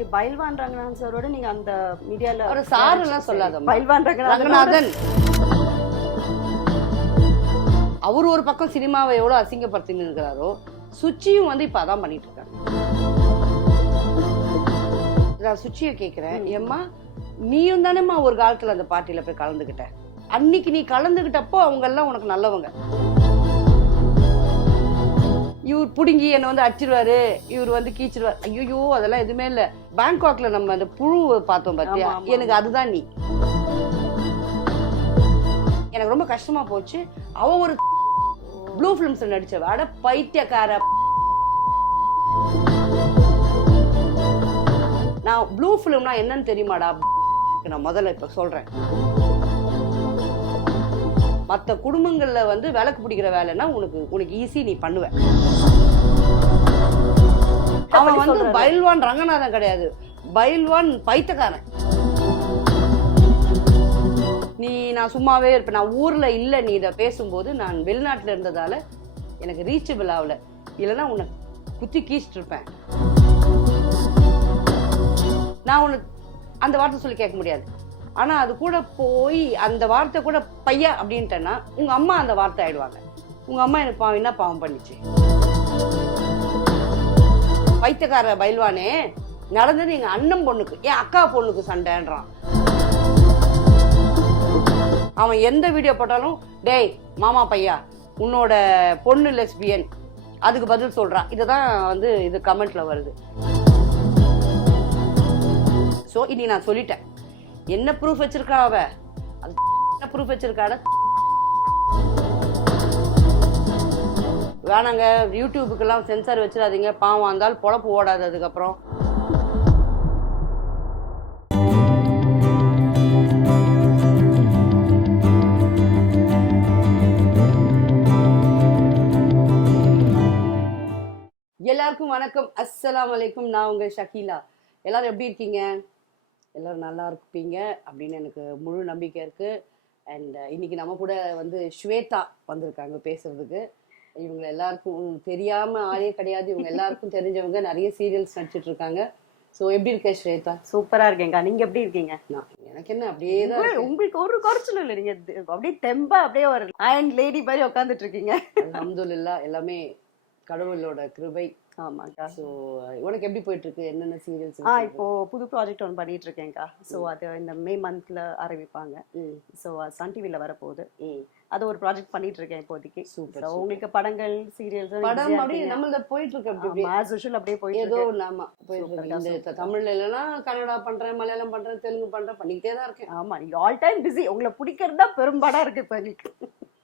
இப்படி பைல்வான் ரங்கநாதன் சாரோட நீங்க அந்த மீடியால ஒரு சார் எல்லாம் சொல்லாதம்மா. பைல்வான் ரங்கநாதன். அவர் ஒரு பக்கம் சினிமாவை எவ்வளவு அசிங்கப்படுத்தின்னு இருக்கிறாரோ சுச்சியும் வந்து இப்ப அதான் பண்ணிட்டு இருக்காங்க நான் சுச்சியை கேக்குறேன். ஏம்மா நீயும் தானேம்மா ஒரு காலத்துல அந்த பார்ட்டியில போய் கலந்துக்கிட்ட அன்னைக்கு நீ கலந்துக்கிட்டப்போ அவங்க எல்லாம் உனக்கு நல்லவங்க. இவர் புடுங்கி என்னை வந்து அடிச்சிருவாரு இவர் வந்து கீச்சிருவாரு. ஐயோ அதெல்லாம் எதுவுமே இல்ல. பேங்காக்ல நம்ம அந்த புழு பார்த்தோம் பாத்தியா? எனக்கு அதுதான் நீ. எனக்கு ரொம்ப கஷ்டமா போச்சு. அவ ஒரு ப்ளூ ஃபிலிம்ஸ்ல நடிச்சவ. அட பைத்தியக்கார. நான் ப்ளூ ஃபிலிம்னா என்னன்னு தெரியுமாடா? நான் முதல்ல இப்ப சொல்றேன். மத்த குடும்பங்கள்ல வந்து விளக்கு பிடிக்கிற வேலைன்னா உனக்கு உனக்கு ஈஸி நீ பண்ணுவ. அவன் வந்து. பயில்வான் ரங்கநாதன் கிடையாது. பயில்வான் பைத்தியக்காரன். நீ நான் சும்மாவே இருப்பேன். நான் ஊர்ல இல்ல நீ இதை பேசும்போது நான் வெளிநாட்டுல இருந்ததால எனக்கு ரீச்சபிள் ஆகல. இல்லைன்னா உன்னை குத்தி கீச்சிட்டு இருப்பேன் நான் உன்னை அந்த வார்த்தை சொல்லி கேட்க முடியாது. ஆனா அது கூட போய் அந்த வார்த்தை கூட பையா அப்படின்ட்டேன்னா உங்க அம்மா அந்த வார்த்தை ஆயிடுவாங்க. உங்க அம்மா எனக்கு பாவம் என்ன பாவம் பண்ணிச்சு? பைத்தியக்கார பயில்வானே நடந்தது எங்க அண்ணன் பொண்ணுக்கு. என் அக்கா பொண்ணுக்கு சண்டைன்றான். அவன் எந்த வீடியோ போட்டாலும் டேய் மாமா பையா உன்னோட பொண்ணு லெஸ்பியன் அதுக்கு பதில் சொல்றான். இதுதான் வந்து இது கமெண்ட்ல வருது. ஸோ இனி நான் சொல்லிட்டேன். என்ன ப்ரூஃப் வச்சிருக்கா அவ? அது என்ன ப்ரூஃப் வச்சிருக்காட வேணாங்க யூடியூபுக்கெல்லாம் சென்சார் வச்சிடாதீங்க. பாவம் வந்தால் பொழப்பு ஓடாது அதுக்கப்புறம். எல்லாருக்கும் வணக்கம். அஸ்ஸலாம் வலைக்கும் நான் உங்கள் ஷக்கீலா எல்லோரும் எப்படி இருக்கீங்க? எல்லோரும் நல்லா இருப்பீங்க அப்படின்னு எனக்கு முழு நம்பிக்கை இருக்குது அண்ட் இன்றைக்கி நம்ம கூட வந்து ஸ்வேதா வந்திருக்காங்க பேசுறதுக்கு. இவங்க எல்லாருக்கும் தெரியாம ஆளே கிடையாது. இவங்க எல்லாருக்கும் தெரிஞ்சவங்க நிறைய சீரியல்ஸ் நடிச்சிட்டு இருக்காங்க ஸோ எப்படி இருக்க ஸ்வேதா? சூப்பரா இருக்கேங்கா நீங்க எப்படி இருக்கீங்க? நான் எனக்கு என்ன அப்படியே தான். உங்களுக்கு ஒரு குறைச்சலும் இல்லை. நீங்க அப்படியே தெம்பா அப்படியே ஒரு அயன் லேடி மாதிரி உட்காந்துட்டு இருக்கீங்க அல்ஹம்துலில்லாஹ் எல்லாமே கடவுளோட கிருபை. ஆமாக்கா. ஸோ உனக்கு எப்படி போயிட்டு இருக்கு என்னென்ன சீரியல்ஸ் ஆ இப்போ புது ப்ராஜெக்ட் ஒன்று பண்ணிட்டு இருக்கேன்க்கா ஸோ அது இந்த மே. மந்த்ல ஆரம்பிப்பாங்க ஸோ சன் டிவில வரப்போகுது. அது ஒரு ப்ராஜெக்ட் பண்ணிட்டு இருக்கேன் இப்போதைக்கு So, உங்களுக்கு படங்கள் சீரியல்ஸ் படம் அப்படியே நம்மள போயிட்டு இருக்கு அப்படி அப்படியே ஆஸ் யூஷுவல் அப்படியே போயிட்டு ஏதோ நாம இந்த தமிழ்ல இல்லைன்னா கன்னடா பண்றேன் மலையாளம் பண்றேன் தெலுங்கு பண்றேன் பண்ணிக்கிட்டே தான் இருக்கேன். ஆமா நீங்க ஆல் டைம் பிஸி உங்களை பிடிக்கிறது தான் பெரும்பாடா இருக்கு இப்போ எனக்கு.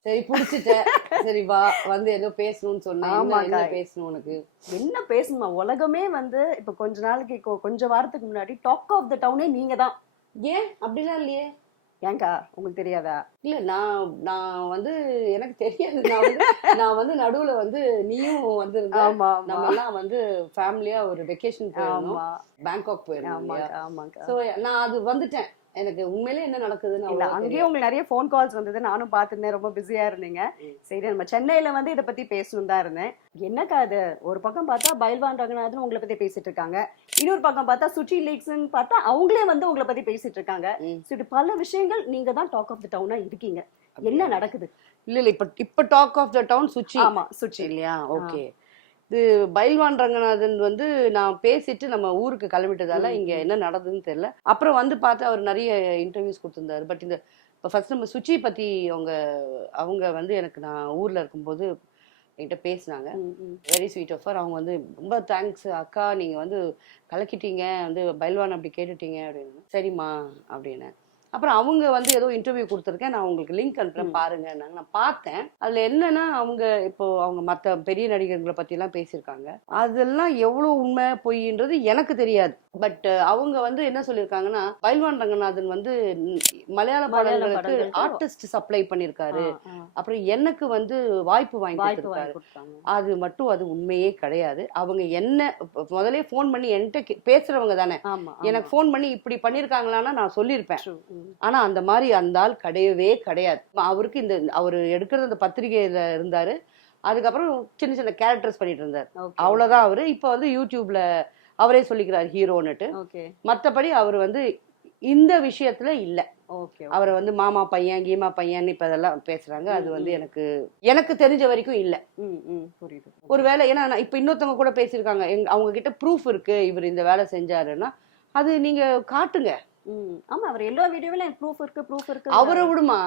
சரி புடிச்சிட்டேன். சரி வா வந்து ஏதோ பேசணும்னு சொன்னேன். என்ன- பேசணும் உனக்கு? என்ன பேசணுமா? உலகமே வந்து இப்போ கொஞ்ச நாளைக்கு கொஞ்ச வாரத்துக்கு முன்னாடி டாக் ஆஃப் த டவுனே நீங்க தான் ஏன்? அப்படிலாம் இல்லையே. ஏன்க்கா உங்களுக்கு தெரியாதா? இல்ல நான் நான் வந்து எனக்கு தெரியாது. நான் வந்து நான் வந்து நடுவுல வந்து நீயும் ஆமா நம்ம எல்லாம் வந்து ஃபேமிலியா ஒரு வெக்கேஷன் போயிருந்தோம். பேங்காக் போயிருந்தோம் சோ நான் அது வந்துட்டேன். எனக்கு உண்மையிலே என்ன நடக்குதுன்னு இல்ல அங்கேயும் உங்களுக்கு நிறைய ஃபோன் கால்ஸ் வந்தது. நானும் பார்த்துருந்தேன் ரொம்ப பிஸியா இருந்தீங்க. சரி நம்ம சென்னையில வந்து இதை பத்தி பேசணும் தான் இருந்தேன். என்னக்கா அது ஒரு பக்கம் பார்த்தா பைல்வான் ரங்கநாதன் உங்களை பத்தி பேசிட்டு இருக்காங்க. இன்னொரு பக்கம் பார்த்தா சுச்சி லீக்ஸ்ன்னு பார்த்தா அவங்களே வந்து உங்களை பத்தி பேசிட்டு இருக்காங்க. இப்படி பல விஷயங்கள் நீங்க தான் டாக் ஆஃப் த டவுனா இருக்கீங்க. என்ன நடக்குது? இல்ல இல்ல இப்ப இப்ப talk of the town Suchi. ஆமா சுச்சி. இல்லையா? ஓகே இது பைல்வான் ரங்கநாதன் வந்து நான் பேசிட்டு நம்ம ஊருக்கு கிளம்பிட்டதால இங்க என்ன நடந்ததுன்னு தெரியல. அப்புறம் வந்து பார்த்து அவர் நிறைய இன்டர்வியூஸ் கொடுத்திருந்தாரு. பட் இந்த இப்போ ஃபர்ஸ்ட் நம்ம சுச்சி பத்தி அவங்க அவங்க வந்து எனக்கு நான் ஊர்ல இருக்கும்போது என்கிட்ட பேசினாங்க. வெரி ஸ்வீட் ஆஃபர் அவங்க வந்து ரொம்ப தேங்க்ஸ் அக்கா நீங்க வந்து கலக்கிட்டீங்க. வந்து பைல்வான் அப்படி கேட்டுட்டீங்க அப்படின்னு சரிம்மா அப்படின்னு அப்புறம் அவங்க வந்து ஏதோ இன்டர்வியூ கொடுத்துருக்கேன். நான் உங்களுக்கு லிங்க் அனுப்புறேன் ம். பாருங்க நான் பார்த்தேன். அதுல என்னன்னா அவங்க இப்போ அவங்க மத்த பெரிய நடிகர்களை பத்தி எல்லாம் பேசியிருக்காங்க. அதெல்லாம் எவ்வளவு உண்மை பொய்ன்றது எனக்கு தெரியாது. பட் அவங்க வந்து என்ன சொல்லியிருக்காங்கன்னா பைல்வான் ரங்கநாதன் வந்து மலையாள படங்களுக்கு ஆர்டிஸ்ட் சப்ளை பண்ணியிருக்காரு. அப்புறம் எனக்கு வந்து வாய்ப்பு வாங்கி கொடுத்திருக்காரு. அது மட்டும் அது உண்மையே கிடையாது. அவங்க என்ன முதலே ஃபோன் பண்ணி என்கிட்ட பேசுறவங்க தானே. எனக்கு ஃபோன் பண்ணி இப்படி பண்ணிருக்காங்களான்னா நான் சொல்லியிருப்பேன். ஆனா அந்த மாதிரி அந்த ஆள் கிடையவே கிடையாது. அவருக்கு இந்த அவர் எடுக்கிறது அந்த பத்திரிகையில இருந்தாரு. அதுக்கப்புறம் சின்ன சின்ன கேரக்டர்ஸ் பண்ணிட்டு இருந்தார். அவ்வளவுதான் அவரு. இப்ப வந்து யூடியூப்ல அவரே சொல்லிக்கிறார் ஹீரோன்னுட்டு. மத்தபடி அவர் வந்து இந்த விஷயத்துல இல்ல. அவரை வந்து மாமா பையன் கீமா பையன் இப்ப இதெல்லாம் பேசுறாங்க. அது வந்து எனக்கு எனக்கு தெரிஞ்ச வரைக்கும் இல்ல. புரியுது ஒருவேளை ஏன்னா நான் இப்ப இன்னொருத்தவங்க கூட பேசியிருக்காங்க. எங்க அவங்க கிட்ட ப்ரூஃப் இருக்கு. இவர் இந்த வேலை செஞ்சாருன்னா அது நீங்க காட்டுங்க. ஆமா அவர் எல்லா வீடியோவிலும் ப்ரூஃப் இருக்கு ப்ரூஃப் இருக்கு. அவரை விடுமா?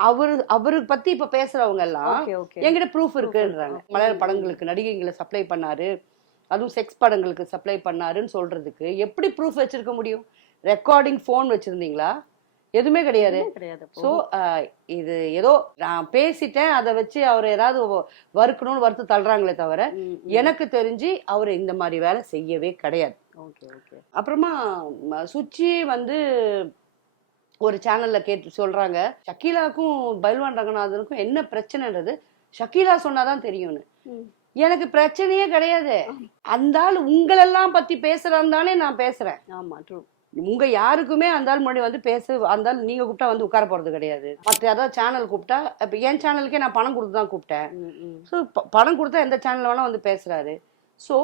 அவரு அவருக்கு பத்தி இப்ப பேசுறவங்க எல்லாம் என்கிட்ட ப்ரூஃப் இருக்குன்றாங்க இருக்கு. மலையாள படங்களுக்கு நடிகைங்களை சப்ளை பண்ணாரு. அதுவும் செக்ஸ் படங்களுக்கு சப்ளை பண்ணாருன்னு சொல்றதுக்கு எப்படி ப்ரூஃப் வச்சிருக்க முடியும்? ரெக்கார்டிங் ஃபோன் வச்சிருந்தீங்களா? எதுவுமே கிடையாது. ஸோ இது ஏதோ நான் பேசிட்டேன் அதை வச்சு அவர் ஏதாவது வறுக்கணும்னு வறுத்து தள்ளுறாங்களே தவிர எனக்கு தெரிஞ்சு அவர் இந்த மாதிரி வேலை செய்யவே கிடையாது. Okay okay. அப்புறமா சுச்சி வந்து ஒரு சேனல்ல கேட்டு சொல்றாங்க ஷக்கீலாக்கும் பைல்வான் ரங்கநாதனுக்கும் என்ன பிரச்சனைன்றது ஷக்கீலா சொன்னாதான் தெரியும்னு. எனக்கு பிரச்சனையே கிடையாது. அந்த ஆள் உங்களெல்லாம் பத்தி பேசுறான்னு தானே நான் பேசுறேன். ஆமா ட்ரூ உங்க யாருக்குமே அந்த ஆள் முன்னாடி வந்து பேச அந்த ஆள் நீங்க கூப்பிட்டா வந்து உட்கார போறது கிடையாது. மற்ற ஏதாவது சேனல் கூப்பிட்டா இப்ப என் சேனலுக்கே நான் பணம் கொடுத்து தான் கூப்பிட்டேன். ஸோ பணம் கொடுத்தா எந்த சேனல் வேணா வந்து பேசுறாரு. ஸோ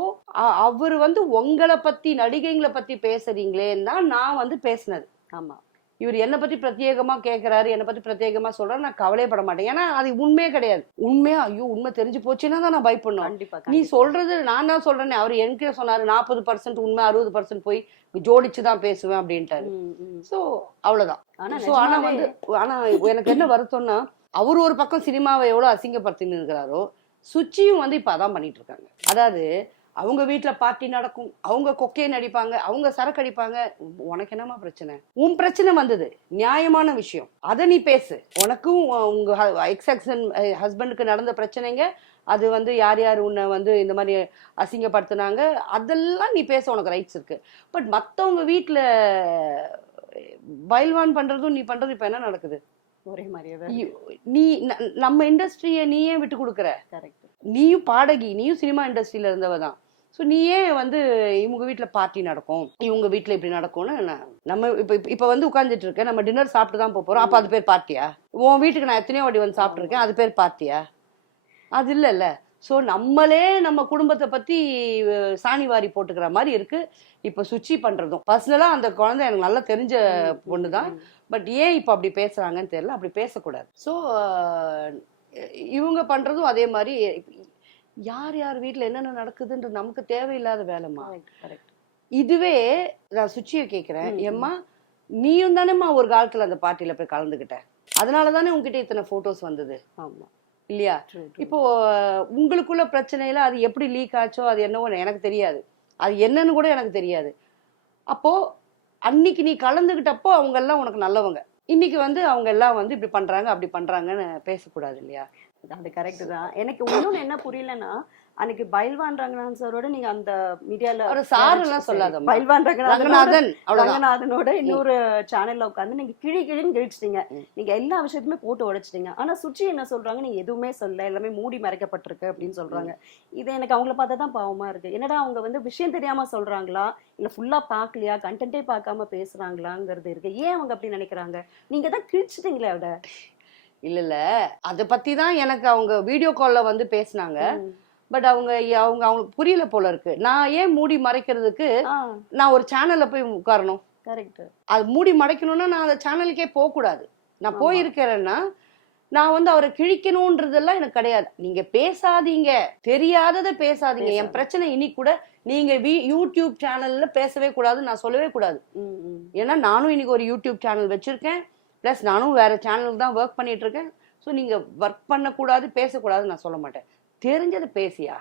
அவர் வந்து உங்களை பத்தி நடிகைங்களை பத்தி பேசுறீங்களேன்னு தான் நான் வந்து பேசினது. ஆமா. இவர் என்னை பத்தி பிரத்யேகமா கேட்கறாரு என்னை பத்தி பிரத்யேகமா சொல்றாரு நான் கவலையப்பட மாட்டேன். ஏன்னா அது உண்மையே கிடையாது. உண்மையா ஐயோ உண்மை தெரிஞ்சு போச்சுன்னா தான் நான் பயப்படணும். கண்டிப்பா நீ. சொல்றது நான் தான் சொல்றேனே அவர் என்கிட்ட சொன்னாரு நாற்பது பர்சன்ட் உண்மை அறுபது பர்சன்ட் போய் ஜோடிச்சு தான் பேசுவேன் அப்படின்ட்டாரு. ஸோ அவ்வளவுதான். ஆனா ஸோ ஆனா நிஜமாவே- வந்து ஆனா எனக்கு என்ன வருத்தம்னா அவர் ஒரு பக்கம் சினிமாவை எவ்வளவு அசிங்கப்படுத்தின்னு இருக்கிறாரோ சுச்சியும் வந்து இப்போ அதான் பண்ணிட்டு இருக்காங்க அதாவது அவங்க வீட்டில் பார்ட்டி நடக்கும் அவங்க கொக்கையை நடிப்பாங்க அவங்க சரக்கு அடிப்பாங்க உனக்கு என்னமா பிரச்சனை? உன் பிரச்சனை வந்தது. நியாயமான விஷயம். அதை நீ பேசு. உனக்கும் உங்க எக்ஸ் ஹஸ்பண்டுக்கு நடந்த பிரச்சனைங்க அது வந்து யார் யார் உன்னை வந்து இந்த மாதிரி அசிங்கப்படுத்துனாங்க அதெல்லாம் நீ பேச உனக்கு ரைட்ஸ் இருக்கு. பட் மற்றவங்க வீட்டில் பைல்வான் பண்ணுறதும் நீ பண்ணுறது இப்போ என்ன நடக்குது? ஒரே மாதிரியே நீ நம்ம இண்டஸ்ட்ரியை நீ ஏன் விட்டு கொடுக்குற. கரெக்ட் நீயும் பாடகி நீயும் சினிமா இண்டஸ்ட்ரியில இருந்தவ தான். ஸோ நீ ஏன் வந்து இவங்க வீட்டில் பார்ட்டி நடக்கும். இவங்க வீட்டில் இப்படி நடக்கும்னு நம்ம இப்போ இப்போ வந்து உட்காந்துட்டு இருக்கேன் நம்ம டின்னர் சாப்பிட்டு தான் போக போகிறோம் அப்போ அது பேர் பார்ட்டியா உன் வீட்டுக்கு நான் எத்தனையோ வாட்டி வந்து சாப்பிட்ருக்கேன் அது பேர் பார்ட்டியா அது இல்லைல்ல. ஸோ நம்மளே நம்ம குடும்பத்தை பற்றி சாணி வாரி போட்டுக்கிற மாதிரி இருக்கு. இப்போ சுச்சி பண்ணுறதும் பர்சனலாக அந்த குழந்தை எனக்கு நல்லா தெரிஞ்ச பொண்ணு தான் பட் ஏன் இப்போ அப்படி பேசுறாங்கன்னு தெரியல. அப்படி பேசக்கூடாது. ஸோ இவங்க பண்றதும் அதே மாதிரி யார் யார் வீட்டில் என்னென்ன நடக்குதுன்றது நமக்கு தேவையில்லாத வேலைம்மா. இதுவே நான் சுச்சியை கேட்குறேன். ஏம்மா நீயும் தானேம்மா ஒரு காலத்துல அந்த பார்ட்டியில போய் கலந்துக்கிட்ட அதனால தானே உங்ககிட்ட இத்தனை போட்டோஸ் வந்தது. ஆமா. இல்லையா? இப்போ உங்களுக்குள்ள பிரச்சனையில அது எப்படி லீக் ஆச்சோ அது என்னவோ எனக்கு தெரியாது. அது என்னன்னு கூட எனக்கு தெரியாது. அப்போ அன்னைக்கு நீ கலந்துக்கிட்டப்போ அவங்க எல்லாம் உனக்கு நல்லவங்க. இன்னைக்கு வந்து அவங்க எல்லாம் வந்து இப்படி பண்றாங்க அப்படி பண்றாங்கன்னு பேசக்கூடாது இல்லையா? அது கரெக்ட் தான். எனக்கு இன்னொன்று என்ன புரியலன்னா அன்னைக்கு பைல்வான் ரங்கநாதன் சாரோட நீங்க அந்த மீடியால சார் எல்லாம் சொல்லாதம்மா. பைல்வான் ரங்கநாதன் ரங்கநாதனோட இன்னொரு சேனல்ல உட்காந்து நீங்க கிழி கிழின்னு கிழிச்சிட்டீங்க. நீங்க எல்லா விஷயத்தையுமே போட்டு உடைச்சிட்டீங்க. ஆனா சுச்சி என்ன சொல்றாங்க? நீங்க எதுவுமே சொல்ல எல்லாமே மூடி மறைக்கப்பட்டிருக்கு அப்படின்னு சொல்றாங்க. இது எனக்கு அவங்கள பார்த்தா தான் பாவமா இருக்கு. என்னடா அவங்க வந்து விஷயம் தெரியாம சொல்றாங்களா? இல்ல ஃபுல்லா பார்க்கலையா? கண்டென்ட்டே பார்க்காம பேசுறாங்களாங்கிறது இருக்கு. ஏன் அவங்க அப்படி நினைக்கிறாங்க? நீங்க தான் கிழிச்சிட்டீங்களே அவட இல்ல இல்ல. அத பத்தி தான் எனக்கு அவங்க வீடியோ கால்ல வந்து பேசினாங்க. பட் அவங்க அவங்க அவங்களுக்கு புரியல போல இருக்கு. நான் ஏன் மூடி மறைக்கிறதுக்கு நான் ஒரு சேனல்ல போய் உட்காரணும்? கரெக்ட் அது மூடி மறைக்கணும்னா நான் அந்த சேனலுக்கே போக கூடாது நான். போயிருக்கிறேன்னா நான் வந்து அவரை கிழிக்கணும்ன்றதெல்லாம் எனக்கு கிடையாது. நீங்க பேசாதீங்க. தெரியாததை பேசாதீங்க. என். பிரச்சனை இன்னைக்கு கூட நீங்க யூடியூப் சேனல்ல பேசவே கூடாது நான் சொல்லவே கூடாது. ஏன்னா நானும் இன்னைக்கு ஒரு யூடியூப் சேனல் வச்சிருக்கேன். ப்ளஸ் நானும் வேற சேனலுக்கு தான் ஒர்க் பண்ணிட்டு இருக்கேன். ஸோ நீங்க ஒர்க் பண்ணக்கூடாது பேசக்கூடாதுன்னு நான் சொல்ல மாட்டேன். தெரிஞ்சதை பேசியா?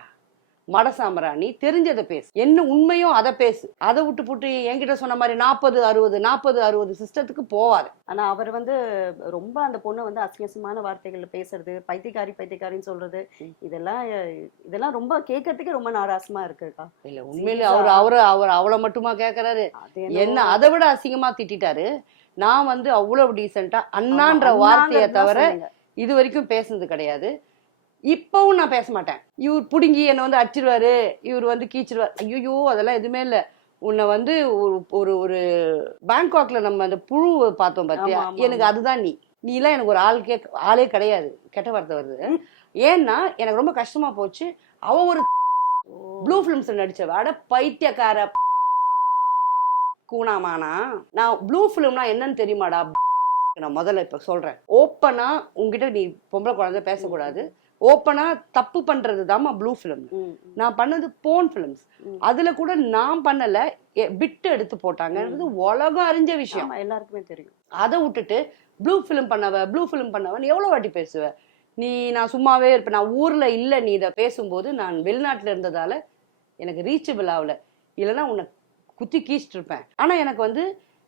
மட சாம்பிராணி தெரிஞ்சதை பேசு. என்ன உண்மையோ அதை பேசு. அதை விட்டு புட்டு என்கிட்ட சொன்ன மாதிரி நாற்பது அறுபது நாற்பது அறுபது சிஸ்டத்துக்கு போவாது. ஆனா அவர் வந்து ரொம்ப அந்த பொண்ணை வந்து அசிங்கசமான வார்த்தைகள்ல பேசுறது பைத்தியக்காரி பைத்தியக்காரின்னு சொல்றது. இதெல்லாம் இதெல்லாம் ரொம்ப கேட்கறதுக்கு ரொம்ப நாராசமா இருக்குக்கா. இல்ல உண்மையிலே அவர் அவரு அவர் அவளை மட்டுமா கேக்குறாரு? என்ன அதை விட அசிங்கமா திட்டிட்டாரு. நான் வந்து அவ்வளவு டீசெண்டா அண்ணான்ற வார்த்தையை தவிர. இது வரைக்கும் பேசுனது கிடையாது. இப்பவும் நான் பேச மாட்டேன். இவர் புடுங்கி என்னை வந்து அடிச்சிருவாரு இவர் வந்து கீச்சிருவாரு. ஐயோ அதெல்லாம் எதுவுமே இல்ல. உன்னை வந்து ஒரு ஒரு பேங்காக்ல நம்ம அந்த புழு பார்த்தோம் ஆமா, எனக்கு அதுதான் நீ. நீ எல்லாம் எனக்கு ஒரு ஆள் கே ஆளே கிடையாது. கெட்ட வார்த்தை வருது. ஏன்னா எனக்கு ரொம்ப கஷ்டமா போச்சு. அவ ஒரு ப்ளூ ஃபிலிம்ஸ்ல நடிச்சவ. அட பைத்தியக்கார கூணாமானா நான் ப்ளூ ஃபிலிம்னா என்னன்னு தெரியுமாடா? நான் முதல்ல இப்ப சொல்றேன். ஓப்பனா உங்ககிட்ட நீ பொம்பளை குழந்தை பேசக்கூடாது. ஓப்பனா தப்பு பண்றது தாம்மா ப்ளூ ஃபிலிம். நான் பண்ணது போன் ஃபிலிம்ஸ். அதுல கூட நான் பண்ணல பிட்டு எடுத்து போட்டாங்கன்றது உலகம் அறிஞ்ச விஷயம். எல்லாருக்குமே தெரியும். அதை விட்டுட்டு ப்ளூ ஃபிலிம் பண்ணவ ப்ளூ ஃபிலிம் பண்ணவன் எவ்வளோ வாட்டி பேசுவ? நீ நான் சும்மாவே இருப்பேன். நான் ஊர்ல இல்லை நீ இதை பேசும்போது நான் வெளிநாட்டுல இருந்ததால எனக்கு ரீச்சபிள் ஆகல. இல்லைன்னா உன்னை குத்தி கீச்சிட்டு இருப்பேன் ஆனா எனக்கு வந்து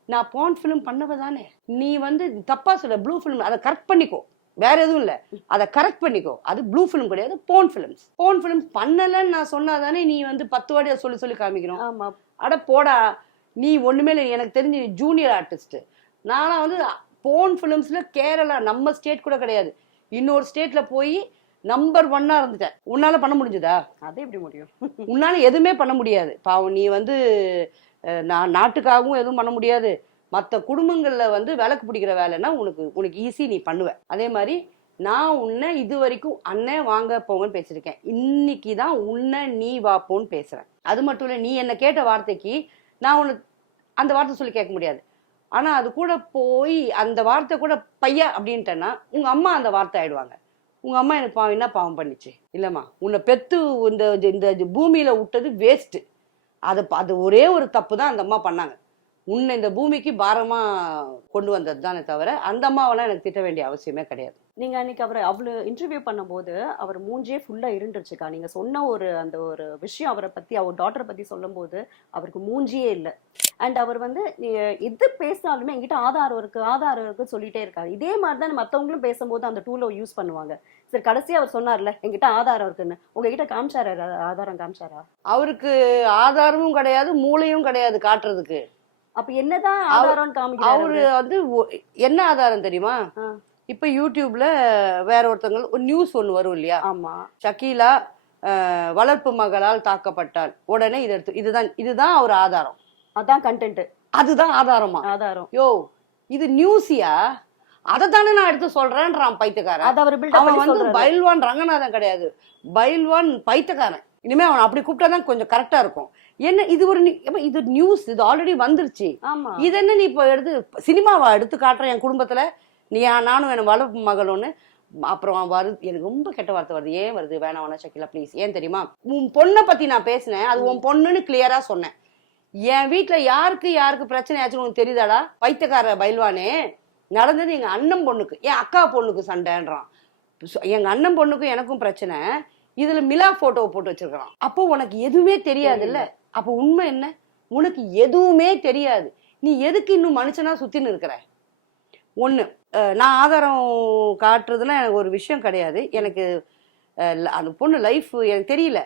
நான் பான் ஃபிலிம் பண்ணவ தானே நீ வந்து தப்பா சொல்ல ப்ளூ ஃபிலிம் அதை கரெக்ட் பண்ணிக்கோ. வேற எதுவும் இல்லை. அதை கரெக்ட் பண்ணிக்கோ. அது ப்ளூ ஃபிலிம் கிடையாது போன் ஃபிலிம்ஸ் போன் ஃபிலிம்ஸ் பண்ணலன்னு நான் சொன்னாதானே நீ வந்து பத்து வாட்டி அதை சொல்லி சொல்லி காமிக்கணும் ஆமா. அட போடா நீ ஒண்ணுமே இல்லை எனக்கு தெரிஞ்சு ஜூனியர் ஆர்டிஸ்ட் நானா வந்து போன் ஃபிலிம்ஸ்ல கேரளா நம்ம ஸ்டேட் கூட கிடையாது. இன்னொரு ஸ்டேட்ல போய் நம்பர் ஒன்னா இருந்துட்டேன். உன்னால பண்ண முடிஞ்சதா? அது எப்படி முடியும்? உன்னால எதுவுமே பண்ண முடியாது. பாவம் நீ வந்து நான் நாட்டுக்காகவும் எதுவும் பண்ண முடியாது. மற்ற குடும்பங்களில் வந்து விளக்கு பிடிக்கிற வேலைன்னா உனக்கு உனக்கு ஈஸி நீ பண்ணுவ. அதே மாதிரி நான் உன்னை இது வரைக்கும் அண்ணன் வாங்க போங்கன்னு பேசியிருக்கேன். இன்னைக்கு தான் உன்னை நீ வாப்போன்னு பேசுகிறேன் பேசுறேன். அது மட்டும் இல்லை நீ என்னை கேட்ட வார்த்தைக்கு நான் உனக்கு அந்த வார்த்தை சொல்லி கேட்க முடியாது. ஆனா அது கூட போய் அந்த வார்த்தை கூட பையா அப்படின்ட்டேன்னா உங்க அம்மா அந்த வார்த்தை ஆயிடுவாங்க. உங்க அம்மா எனக்கு பாவம் என்ன பாவம் பண்ணிச்சு? இல்லம்மா உன்னை பெத்து இந்த இந்த பூமியில விட்டது வேஸ்ட் அது அது ஒரே ஒரு தப்பு தான் அந்த அம்மா பண்ணாங்க. உன்னை இந்த பூமிக்கு பாரமா கொண்டு வந்தது தானே தவிர அந்த அம்மாவெல்லாம் எனக்கு திட்ட வேண்டிய அவசியமே கிடையாது. நீங்க அன்னைக்கு அவரை அவ்வளவு இன்டர்வியூ பண்ணும்போது அவர் மூஞ்சே ஃபுல்லா இருண்டுருச்சுக்கா நீங்க சொன்ன ஒரு அந்த ஒரு விஷயம் அவரை பத்தி அவர் டாக்டரை பத்தி சொல்லும்போது அவருக்கு மூஞ்சியே இல்லை. அண்ட் அவர் வந்து நீ எது பேசினாலுமே என்கிட்ட ஆதாரம் இருக்கு ஆதாரம் இருக்கு சொல்லிட்டே இருக்காரு. இதே மாதிரி தான் மத்தவங்களும் பேசும்போது அந்த டூலை யூஸ் பண்ணுவாங்க. சரி கடைசியா அவர் சொன்னார்ல என்கிட்ட ஆதாரம் இருக்குன்னு. உங்ககிட்ட காமிச்சாரா ஆதாரம் காமிச்சாரா? அவருக்கு ஆதாரமும் கிடையாது மூளையும் கிடையாது காட்டுறதுக்கு. அப்ப என்னதான் ஆதாரம்னு காமிக்கிறாரு அவரு வந்து என்ன ஆதாரம் தெரியுமா. இப்ப யூடியூப்ல வேற ஒருத்தங்க ஒரு நியூஸ் ஒண்ணு வரும் இல்லையா? ஆமா. ஷக்கீலா வளர்ப்பு மகளால் தாக்கப்பட்டாள். உடனே இது எடுத்து இதுதான் இதுதான் அவர் ஆதாரம். அதான் கண்டென்ட் அதுதான் ஆதாரமா? ஆதாரம். யோ இது நியூஸியா அதை தானே நான் எடுத்து சொல்றேன்றான் பைத்தியக்காரன். அது அவர் பில்டப் அவன் வந்து பைல்வான் ரங்கநாதன் கிடையாது. பைல்வான் பைத்தியக்காரன். இனிமே அவன் அப்படி கூப்பிட்டா தான் கொஞ்சம் கரெக்டா இருக்கும். என்ன இது ஒரு இது நியூஸ் இது ஆல்ரெடி வந்துருச்சு. இது என்ன நீ இப்போ எடுத்து சினிமாவா எடுத்து காட்டுறேன் என் குடும்பத்துல? நீ நானும் என் வளர்ப்பு மகளோன்னு அப்புறம் வருது எனக்கு ரொம்ப கெட்ட வார்த்தை வருது. ஏன் வருது? வேணாம் வேணாம் ஷக்கிலா ப்ளீஸ் ஏன் தெரியுமா? உன் பொண்ணை பத்தி நான் பேசினேன். அது உன் பொண்ணுன்னு கிளியரா சொன்னேன். என் வீட்ல யாருக்கு யாருக்கு பிரச்சனை ஆச்சுன்னு உனக்கு தெரியுதாடா? பைத்தியக்கார பைல்வானே நடந்தது எங்க அண்ணன் பொண்ணுக்கு. என் அக்கா பொண்ணுக்கு சண்டைன்றான். எங்க அண்ணன் பொண்ணுக்கும் எனக்கும் பிரச்சனை. இதுல மிலா போட்டோவை போட்டு வச்சிருக்கான் அப்போ உனக்கு எதுவுமே தெரியாதுல்ல? அப்போ உண்மை என்ன? உனக்கு எதுவுமே தெரியாது. நீ எதுக்கு இன்னும் மனுஷனா சுத்தின்னு இருக்கிற? அஹ் நான் ஆதாரம் காட்டுறதுல எனக்கு ஒரு விஷயம் கிடையாது. எனக்கு அந்த பொண்ணு லைஃப் எனக்கு தெரியல.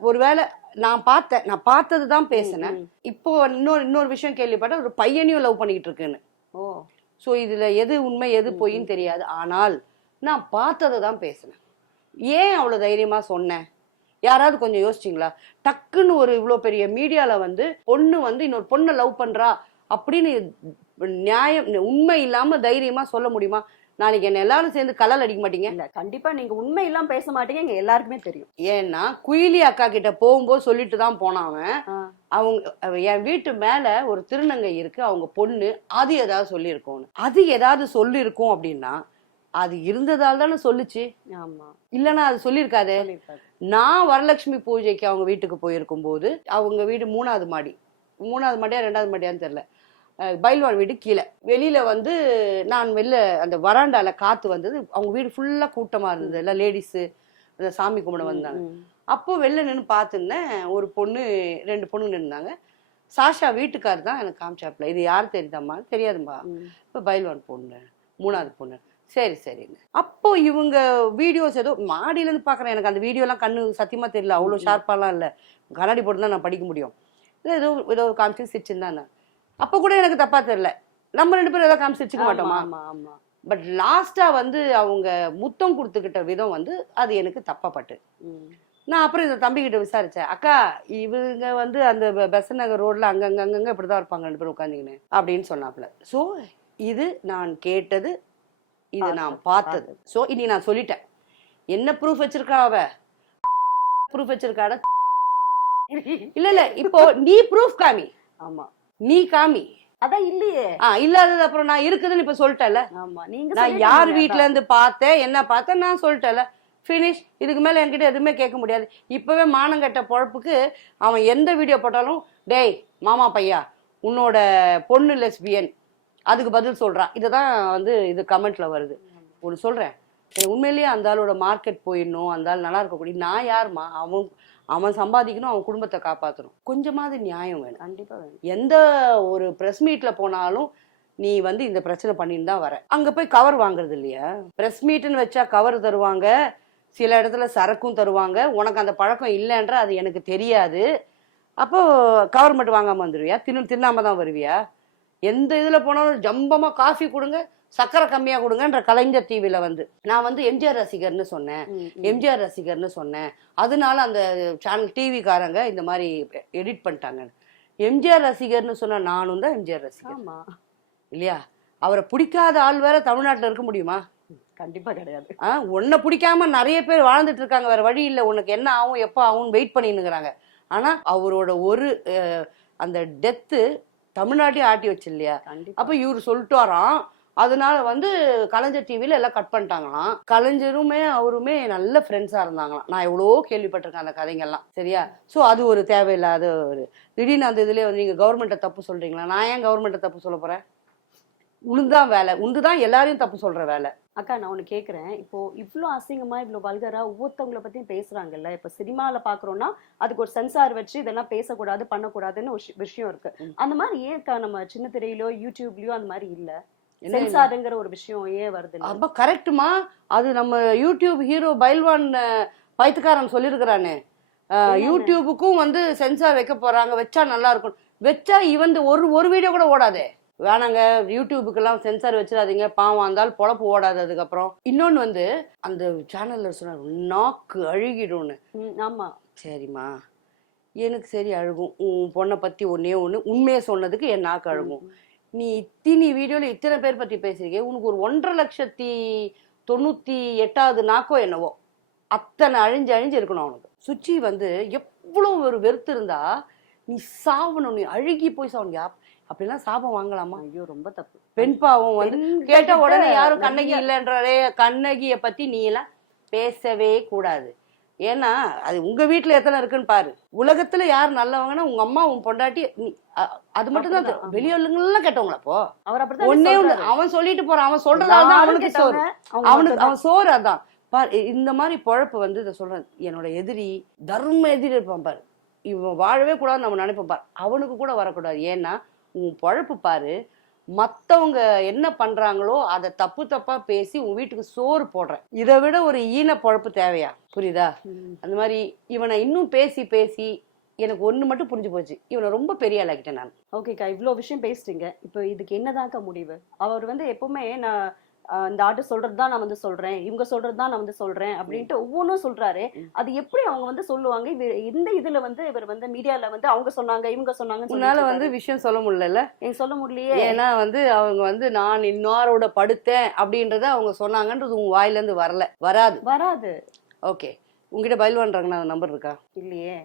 ஒருவேளை நான் பார்த்தேன். நான் பார்த்தது தான் பேசினேன். இப்போ இன்னொரு இன்னொரு விஷயம் கேள்விப்பட்டேன். ஒரு பையனையும் லவ் பண்ணிக்கிட்டு இருக்குன்னு. ஓ. ஸோ இதுல எது உண்மை எது பொய்ன்னு தெரியாது. ஆனால் நான் பார்த்ததை தான் பேசினேன். ஏன் அவ்வளோ தைரியமா சொன்னேன் யாராவது கொஞ்சம் யோசிச்சிங்களா? டக்குன்னு ஒரு இவ்வளோ பெரிய மீடியால வந்து பொண்ணு வந்து இன்னொரு பொண்ணை லவ் பண்றா அப்படின்னு நியாயம் உண்மை இல்லாம தைரியமா சொல்ல முடியுமா? நாளைக்கு என்ன எல்லாரும் சேர்ந்து கலல் அடிக்க மாட்டீங்க. இல்ல கண்டிப்பா நீங்க உண்மை எல்லாம் பேச மாட்டீங்க எங்க எல்லாருக்குமே தெரியும். ஏன்னா குயிலி அக்கா கிட்ட போகும்போது சொல்லிட்டு தான் ஆ. அவங்க அவ- என் வீட்டு மேல ஒரு திருநங்கை இருக்கு அவங்க பொண்ணு அது ஏதாவது சொல்லியிருக்கோன்னு அது ஏதாவது சொல்லியிருக்கோம் அப்படின்னா அது இருந்ததால் தானே சொல்லுச்சு இல்லைன்னா அது சொல்லியிருக்காதே. நான் வரலட்சுமி பூஜைக்கு அவங்க வீட்டுக்கு போயிருக்கும் போது அவங்க வீடு மூணாவது மாடி. மூணாவது மாடியா ரெண்டாவது மாடியான்னு தெரியல. அஹ் பைல்வான் வீடு கீழே. வெளியில வந்து நான் வெளில அந்த வராண்டால காத்து வந்தது. அவங்க வீடு ஃபுல்லா கூட்டமா இருந்தது. எல்லாம் லேடிஸு அந்த சாமி கும்பிட வந்தாங்க. அப்போ வெளில நின்று பார்த்துருந்தேன். ஒரு பொண்ணு ரெண்டு பொண்ணு நின்றாங்க சாஷா வீட்டுக்கார் தான் எனக்கு காமிச்சாப்ல இது யார் தெரியுதாம்மா? தெரியாதும்மா. இப்போ பைல்வான் பொண்ணு மூணாவது பொண்ணு. சரி சரிங்க. அப்போ இவங்க வீடியோஸ் ஏதோ மாடியிலேருந்து பார்க்குறேன். எனக்கு அந்த வீடியோலாம் கண்ணு சத்தியமா தெரியல. அவ்வளோ ஷார்ப்பாலாம் இல்லை. கண்ணாடி போட்டு தான் நான் படிக்க முடியும். இது ஏதோ ஏதோ காமிச்சு சிரிச்சுருந்தான் நான். அப்போ கூட எனக்கு தப்பா தெரியல. நம்ம ரெண்டு பேரும் ஏதாவது காமிச்சு சிரிச்சுக்க ஆமா மாட்டோமா? ஆமா ஆமா. பட் லாஸ்டா வந்து அவங்க முத்தம் கொடுத்துக்கிட்ட விதம் வந்து அது எனக்கு தப்பாப்பட்டு. நான் அப்புறம் இந்த தம்பி கிட்ட விசாரிச்சேன். அக்கா இவங்க வந்து அந்த பெ- பெசன்ட் நகர் ரோட்ல அங்கங்க அங்கங்க இப்படிதான் இருப்பாங்க ரெண்டு பேரும் உட்காந்துக்கின்னு அப்படின்னு சொன்னாப்ல சோ இது நான் கேட்டது இது நான் பார்த்தது சோ இனி நான் சொல்லிட்டேன். என்ன ப்ரூஃப் வச்சிருக்கா அவ? ப்ரூஃப் வச்சிருக்காடா? இல்ல இல்ல இப்போ நீ ப்ரூஃப் காமி. ஆமா. நீ காமி. அதான் இல்லையே. ஆ இல்லாதது அப்புறம் நான் இருக்குதுன்னு இப்ப சொல்லிட்டேன்ல. ஆமா நீங்க நான் யார். வீட்ல இருந்து பார்த்தேன் என்ன பார்த்தேன் நான் சொல்லிட்டேன்ல. ஃபினிஷ் இதுக்கு மேல என்கிட்ட எதுவுமே கேட்க முடியாது. இப்பவே மானங்கட்ட பொழப்புக்கு அவன் எந்த வீடியோ போட்டாலும் டேய் மாமா பையா உன்னோட பொண்ணு லெஸ்பியன் அதுக்கு பதில் சொல்றான். இதுதான் வந்து இது கமெண்ட்ல வருது. சொல்றேன். எனக்கு உண்மையிலேயே அந்த ஆளோட மார்க்கெட் போயிடணும் அந்த ஆள் நல்லா இருக்கக்கூடிய நான் யாருமா அவன் அவன் சம்பாதிக்கணும் அவன் குடும்பத்தை காப்பாற்றணும் கொஞ்சமாவது நியாயம் வேணும். கண்டிப்பா வேணும். எந்த ஒரு ப்ரெஸ் மீட்ல போனாலும் நீ வந்து இந்த பிரச்சனை பண்ணிட்டு தான் வர. அங்க போய் கவர் வாங்குறது இல்லையா? ப்ரெஸ் மீட்னு வச்சா கவர் தருவாங்க. சில இடத்துல சரக்கும் தருவாங்க. உனக்கு அந்த பழக்கம் இல்லைன்ற அது எனக்கு தெரியாது. அப்போ கவர் மட்டும் வாங்காம வந்துருவியா? தின்னு தின்னாம தான் வருவியா? எந்த இதுல போனாலும் ஜம்பமா காஃபி கொடுங்க சக்கரை கம்மியா கொடுங்கன்ற கலைஞர் டிவில வந்து. நான் வந்து எம்ஜிஆர் ரசிகர்னு சொன்னேன். எம்ஜிஆர் ரசிகர்னு சொன்னேன். அதனால அந்த சேனல் டிவிக்காரங்க இந்த மாதிரி எடிட் பண்ணிட்டாங்க. எம்ஜிஆர் ரசிகர்னு சொன்ன நானும் தான் எம்ஜிஆர் ரசிகர். இல்லையா? அவரை பிடிக்காத ஆள் வேற தமிழ்நாட்டுல இருக்க முடியுமா? கண்டிப்பா கிடையாது. ஆ உன்னை பிடிக்காம நிறைய பேர் வாழ்ந்துட்டு இருக்காங்க. வேற வழி இல்லை. உனக்கு என்ன ஆகும் எப்போ ஆகும் வெயிட் பண்ணினுங்கிறாங்க ஆனா அவரோட ஒரு அந்த டெத்து தமிழ்நாட்டையும் ஆட்டி வச்சு இல்லையா அப்ப இவர் சொல்லிட்டு வரான் அதனால வந்து கலைஞர் டிவில எல்லாம் கட் பண்ணிட்டாங்களாம். கலைஞருமே அவருமே நல்ல ஃப்ரெண்ட்ஸா இருந்தாங்களாம். நான் எவ்வளோ கேள்விப்பட்டிருக்கேன் அந்த கதைங்கெல்லாம் சரியா? ஸோ அது ஒரு தேவையில்லாத ஒரு திடீர்னு அந்த இதுலயே வந்து நீங்க கவர்மெண்ட்டை தப்பு சொல்றீங்களா? நான் ஏன் கவர்மெண்ட்டை தப்பு சொல்ல போறேன்? உளுந்தான் வேலை. உண்டுதான் எல்லாரையும் தப்பு சொல்ற வேலை. அக்கா நான் ஒண்ணு கேக்குறேன் இப்போ இவ்ளோ அசிங்கமா இவ்ளோ வல்கரா ஒவ்வொருத்தவங்கள பத்தியும் பேசுறாங்கல்ல இப்ப சினிமால பாக்குறோம்னா அதுக்கு ஒரு சென்சார் வச்சு இதெல்லாம் பேசக்கூடாது பண்ணக்கூடாதுன்னு ஒரு விஷயம் இருக்கு ம். அந்த மாதிரி ஏன்க்கா நம்ம சின்ன திரையிலோ யூடியூப்லயோ அந்த மாதிரி இல்ல? சென்சாருங்கிற ஒரு விஷயம் ஏன் வருது இல்ல? அப்ப கரெக்டுமா அது நம்ம யூடியூப் ஹீரோ பைல்வான் பைத்துக்காரன் சொல்லியிருக்கிறானே? யூடியூபுக்கும் வந்து சென்சார் வைக்க போறாங்க வச்சா நல்லா இருக்கும் வச்சா இவன் ஒரு ஒரு வீடியோ கூட ஓடாதே வேணாங்க யூடியூபுக்கெல்லாம் சென்சார் வச்சிடாதீங்க பாவம் இருந்தாலும் பொழப்பு ஓடாது அதுக்கப்புறம். இன்னொன்னு வந்து அந்த சேனல்ல சொன்னார் நாக்கு அழுகிடும்னு. ம், ஆமா. சரிம்மா. எனக்கு சரி அழுகும். உன் பொண்ணை பத்தி ஒன்னே ஒன்று உண்மையை சொன்னதுக்கு என் நாக்கு அழுகும். நீ இத்தினி வீடியோல இத்தனை பேர் பத்தி பேசுறீங்க உனக்கு ஒரு ஒன்றரை லட்சத்தி தொண்ணூத்தி எட்டாவது நாக்கோ என்னவோ அத்தனை அழிஞ்சு அழிஞ்சு இருக்கணும் அவனுக்கு. சுச்சி வந்து எவ்வளவு ஒரு வெறுத்து இருந்தா நீ சாவணும் நீ அழுகி போய் சாவணும். அப்படிலாம் சாபம் வாங்கலாமா? ஐயோ ரொம்ப தப்பு. பெண் பாவம் வந்து கேட்ட உடனே யாரும் கண்ணகி இல்லைன்றதே கண்ணகிய பத்தி நீ எல்லாம் பேசவே கூடாது. ஏன்னா அது உங்க வீட்டுல எத்தனை இருக்குன்னு பாரு. உலகத்துல யார் நல்லவங்கன்னா உங்க அம்மா உன் பொண்டாட்டி அது மட்டும் தான். வெளியுள்ளவங்களாம் கெட்டவங்களா அப்போ? அவர் அப்படிதான் ஒன்னே. அவன் சொல்லிட்டு போறான் அவன் சொல்றதால தான் அவனுக்கு சோறு. அவனுக்கு. அவன் சோறு அதான். பார் இந்த மாதிரி பொழப்பு வந்து இதை சொல்றேன் என்னோட எதிரி தர்ம எதிரி இருப்பான் பாரு. இவன் வாழவே கூடாது நம்ம நினைப்போம் பாரு. அவனுக்கு கூட வரக்கூடாது. ஏன்னா உன் பொழப்பு பாரு. மத்தவங்க என்ன பண்றாங்களோ அதை தப்பு தப்பா பேசி உன் வீட்டுக்கு சோறு போடுறேன். இதை விட ஒரு ஈன பொழப்பு தேவையா? புரியுதா. அந்த மாதிரி இவனை இன்னும் பேசி பேசி எனக்கு ஒண்ணு மட்டும் புரிஞ்சு போச்சு. இவனை ரொம்ப பெரிய ஆளாக்கிட்டேன் நான். ஓகேக்கா இவ்ளோ விஷயம் பேசிட்டீங்க இப்போ இதுக்கு என்னதான்க்கா முடிவு? அவர் வந்து எப்பவுமே நான் இந்த ஆட்டு சொல்றது தான் நான் வந்து சொல்றேன் இவங்க சொல்றது தான் நான் வந்து சொல்றேன் அப்படின்ட்டு ஒவ்வொன்றும் சொல்றாரு. அது எப்படி அவங்க வந்து சொல்லுவாங்க? இவர் இந்த இதுல வந்து இவர் வந்து மீடியால வந்து அவங்க சொன்னாங்க இவங்க சொன்னாங்கன்னு உன்னால வந்து. விஷயம் சொல்ல முடியல எனக்கு சொல்ல முடியலையே? ஏன்னா வந்து அவங்க வந்து நான் இன்னாரோட படுத்தேன் அப்படின்றத அவங்க சொன்னாங்கன்றது உன் வாயில இருந்து வரல. வராது. வராது. ஓகே. உங்ககிட்ட பயில்வான்றாங்கன்னா நம்பர் இருக்கா? இல்லையே.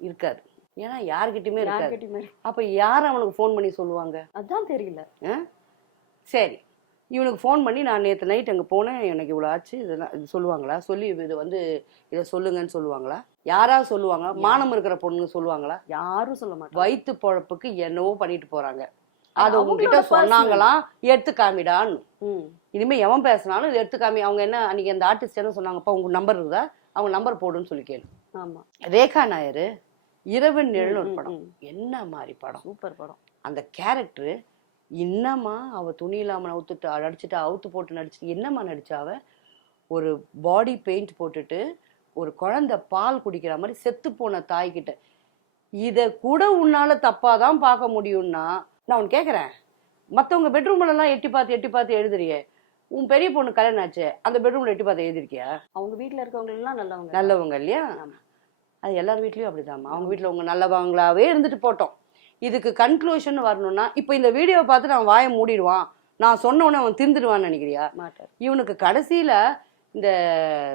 இருக்காது. ஏன்னா யார்கிட்டயுமே இருக்காது. அப்ப யார் அவனுக்கு ஃபோன் பண்ணி சொல்லுவாங்க? அதான் தெரியல. சரி. இவனுக்கு ஃபோன் பண்ணி நான் நேற்று நைட் அங்கே போனேன். எனக்கு இவ்வளோ ஆச்சு. இதெல்லாம் இது சொல்லுவாங்களா? சொல்லி இது வந்து இதை சொல்லுங்கன்னு சொல்லுவாங்களா? யாராவது சொல்லுவாங்க? மானம் இருக்கிற பொண்ணுங்க சொல்லுவாங்களா? யாரும் சொல்ல மாட்டாங்க. வயிற்று பொழப்புக்கு என்னவோ பண்ணிட்டு போறாங்க. அது உங்ககிட்ட. சொன்னாங்களாம் எடுத்து காமிடான்னு ம். இனிமே எவன் பேசினாலும் எடுத்து காமி அவங்க என்ன அன்னைக்கு அந்த ஆர்டிஸ்ட் என்ன சொன்னாங்கப்பா உங்க நம்பர் இருக்குதா அவங்க நம்பர் போடுன்னு சொல்லி கேளு. ஆமா. ரேகா நாயர் இரவு நிழல் ஒரு படம். என்ன மாதிரி படம்? சூப்பர் படம். அந்த கேரக்டர் என்னம்மா அவ துணி இல்லாம அவுத்துட்டு நடிச்சுட்டு அவுத்து போட்டு நடிச்சுட்டு என்னம்மா நடிச்சா அவ? ஒரு பாடி பெயிண்ட் போட்டுட்டு ஒரு குழந்தை பால் குடிக்கிற மாதிரி செத்து போன தாய்கிட்ட. இத கூட உன்னால தப்பாதான் பார்க்க முடியும்னா நான் உன் கேக்குறேன். மத்தவங்க பெட்ரூம்ல எல்லாம் எட்டி பார்த்து எட்டி பார்த்து எழுதுறியே. உன் பெரிய பொண்ணு கல்யாணம் ஆச்சு அந்த பெட்ரூம்ல எட்டி பார்த்து எழுதிருக்கியா? அவங்க வீட்ல இருக்கவங்க எல்லாம் நல்லவங்க. நல்லவங்க இல்லையா. அது எல்லார் வீட்லயும் அப்படிதாம்மா. அவங்க வீட்ல உங்க நல்லவங்களாவே இருந்துட்டு போட்டோம். இதுக்கு கன்க்ளூஷன் வரணும்னா இப்போ இந்த வீடியோவை பார்த்துட்டு அவன் வாயை மூடிடுவான். நான் சொன்ன உடனே அவன் திருந்துடுவான்னு நினைக்கிறியா? இவனுக்கு கடைசியில இந்த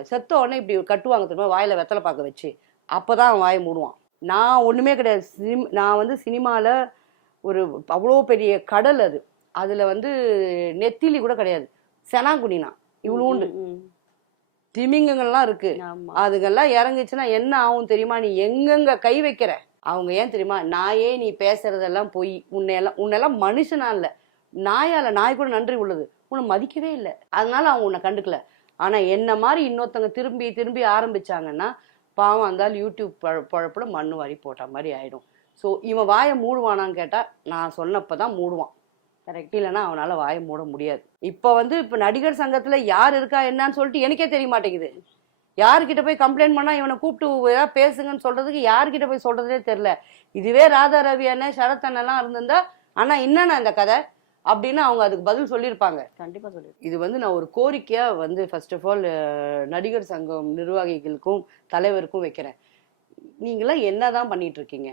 செத்த உடனே இப்படி கட்டுவாங்க தெரியுமா? வாயில வெத்தலை பார்க்க வச்சு. அப்பதான் அவன் வாயை மூடுவான். நான் ஒண்ணுமே கிடையாது. சினிம் நான் வந்து சினிமால ஒரு அவ்வளோ பெரிய கடல் அது. அதுல வந்து நெத்திலி கூட கிடையாது. செனாங்குனினா. இவ்வளோண்டு. திமிங்கங்கள்லாம் இருக்கு. அதுங்கெல்லாம் இறங்குச்சுன்னா என்ன ஆகும் தெரியுமா? நீ எங்கெங்க கை வைக்கிற? அவங்க ஏன் தெரியுமா நாயே நீ பேசுறதெல்லாம் போய் உன்னையெல்லாம் உன்னெல்லாம் மனுஷனா இல்ல. நாயால நாய் கூட நன்றி உள்ளது. உன்னை மதிக்கவே இல்லை. அதனால அவங்க உன்னை கண்டுக்கல. ஆனா என்ன மாதிரி இன்னொருத்தவங்க திரும்பி திரும்பி ஆரம்பிச்சாங்கன்னா பாவம் இருந்தாலும் யூடியூப் பழ பழப்புல மண்ணு வாரி போட்ட மாதிரி ஆயிடும். ஸோ இவன் வாயை மூடுவானான்னு கேட்டா நான் சொன்னப்பதான் மூடுவான். கரெக்ட் இல்லைன்னா அவனால வாயை மூட முடியாது. இப்போ வந்து இப்போ நடிகர் சங்கத்துல யார் இருக்கா என்னன்னு சொல்லிட்டு எனக்கே தெரிய மாட்டேங்குது. யார்கிட்ட போய் கம்ப்ளைண்ட் பண்ணா இவனை கூப்பிட்டு ஏதாவது பேசுங்கன்னு சொல்றதுக்கு யார்கிட்ட போய் சொல்றதே தெரியல. இதுவே ராதா ரவி அண்ணன் சரத் அண்ணெல்லாம் இருந்திருந்தா ஆனா என்னண்ணா இந்த கதை? அப்படின்னு அவங்க அதுக்கு பதில் சொல்லியிருப்பாங்க. கண்டிப்பா சொல்லு இது வந்து நான் ஒரு கோரிக்கையா வந்து ஃபர்ஸ்ட் ஆஃப் ஆல் நடிகர் சங்கம் நிர்வாகிகளுக்கும் தலைவருக்கும் வைக்கிறேன். நீங்களாம் என்னதான் பண்ணிட்டு இருக்கீங்க?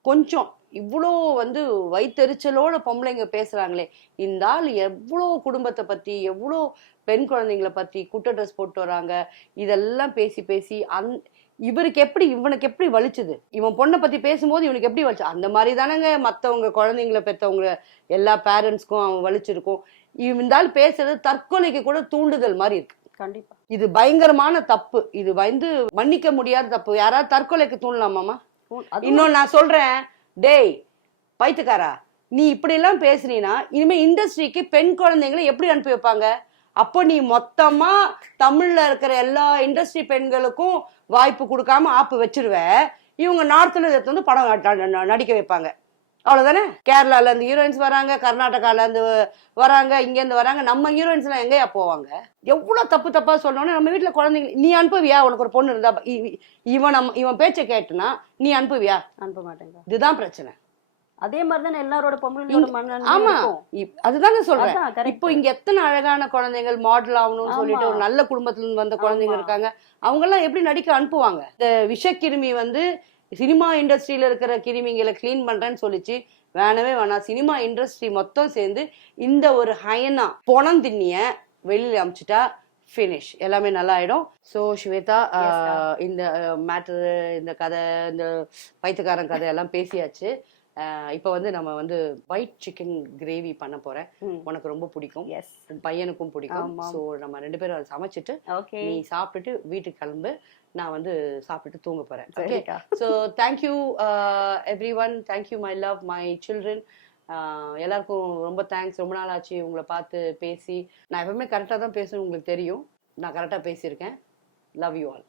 கொஞ்சம் இவ்வளோ வந்து வயித்தெரிச்சலோட பொம்பளைங்க பேசுறாங்களே. இந்த ஆள் எவ்வளோ குடும்பத்தை பத்தி எவ்வளோ பெண் குழந்தைங்களை பத்தி குட்ட ட்ரெஸ் போட்டு வராங்க. இதெல்லாம் பேசி பேசி அந் இவருக்கு எப்படி இவனுக்கு எப்படி வலிச்சுது? இவன் பொண்ணை பத்தி பேசும்போது இவனுக்கு எப்படி வலிச்சு? அந்த மாதிரி தானங்க மத்தவங்க குழந்தைங்கள பெத்தவங்க எல்லா பேரண்ட்ஸ்க்கும் அவன் வலிச்சிருக்கும். இந்த ஆள் பேசுறது தற்கொலைக்கு கூட தூண்டுதல் மாதிரி இருக்கு. கண்டிப்பா. இது பயங்கரமான தப்பு. இது வந்து மன்னிக்க முடியாத தப்பு. யாராவது தற்கொலைக்கு தூண்டலாமாமா இன்னொன்னு நான் சொல்றேன். டேய் பைத்துக்காரா நீ இப்படிலாம் எல்லாம் இனிமேல் இனிமே இண்டஸ்ட்ரிக்கு பெண் குழந்தைங்களை எப்படி அனுப்பி வைப்பாங்க? அப்போ நீ மொத்தமா தமிழ்ல இருக்கிற எல்லா இண்டஸ்ட்ரி பெண்களுக்கும் வாய்ப்பு கொடுக்காம ஆப்பு வச்சிருவ. இவங்க நார்த்ல வந்து படம் நடிக்க வைப்பாங்க. அவ்வளவுதானே? கேரளால இருந்து ஹீரோயின்ஸ் வராங்க கர்நாடகால இருந்து வராங்க இங்க இருந்து வராங்க. நம்ம ஹீரோயின்ஸ் எல்லாம் எங்கேயா போவாங்க? எவ்வளவு தப்பு தப்பா சொன்னோன்னு நம்ம வீட்டுல குழந்தைங்க நீ அனுப்புவியா? உனக்கு ஒரு பொண்ணு இருந்தா இவன் நம்ம இவன் பேச்சை கேட்டுனா நீ அனுப்புவியா? அனுப்ப மாட்டேங்க இதுதான் பிரச்சனை. அதே மாதிரி தானே எல்லாரோட மனநிலையும் ஆமா. அதுதானே சொல்றேன். இப்போ இங்க எத்தனை அழகான குழந்தைகள் மாடல் ஆகணும்னு. சொல்லிட்டு ஒரு நல்ல குடும்பத்துல இருந்து வந்த குழந்தைங்க. இருக்காங்க. அவங்க எல்லாம் எப்படி நடிக்க அனுப்புவாங்க? இந்த விஷக்கிருமி வந்து சினிமா இண்டஸ்ட்ரியில இருக்கிற கிருமிங்களை க்ளீன் பண்றேன்னு சொல்லிச்சு. வேணவே வேணாம். சினிமா இண்டஸ்ட்ரி மொத்தம் சேர்ந்து இந்த ஒரு ஹயனா பொணம் திண்ணிய வெளியில அமிச்சிட்டா ஃபினிஷ் எல்லாமே நல்லா ஆயிடும். ஸோ ஸ்வேதா இந்த மேட்ரு இந்த கதை இந்த பைத்தியக்காரன் கதை எல்லாம் பேசியாச்சு. இப்போ வந்து நம்ம வந்து ஒயிட் சிக்கன் கிரேவி பண்ண போறேன். உனக்கு ரொம்ப பிடிக்கும். எஸ் பையனுக்கும் பிடிக்கும். ஸோ நம்ம ரெண்டு பேரும் அதை சமைச்சிட்டு நீ சாப்பிட்டுட்டு வீட்டுக்கு கிளம்பு. நான் வந்து சாப்பிட்டுட்டு தூங்க போறேன். Okay so thank you everyone thank you my love my children எல்லாருக்கும் ரொம்ப தேங்க்ஸ் ரொம்ப நாள் ஆச்சு உங்களை பார்த்து பேசி. நான் எப்பவுமே கரெக்டாக தான் பேசணும் உங்களுக்கு தெரியும். நான் கரெக்டாக பேசியிருக்கேன். Love you all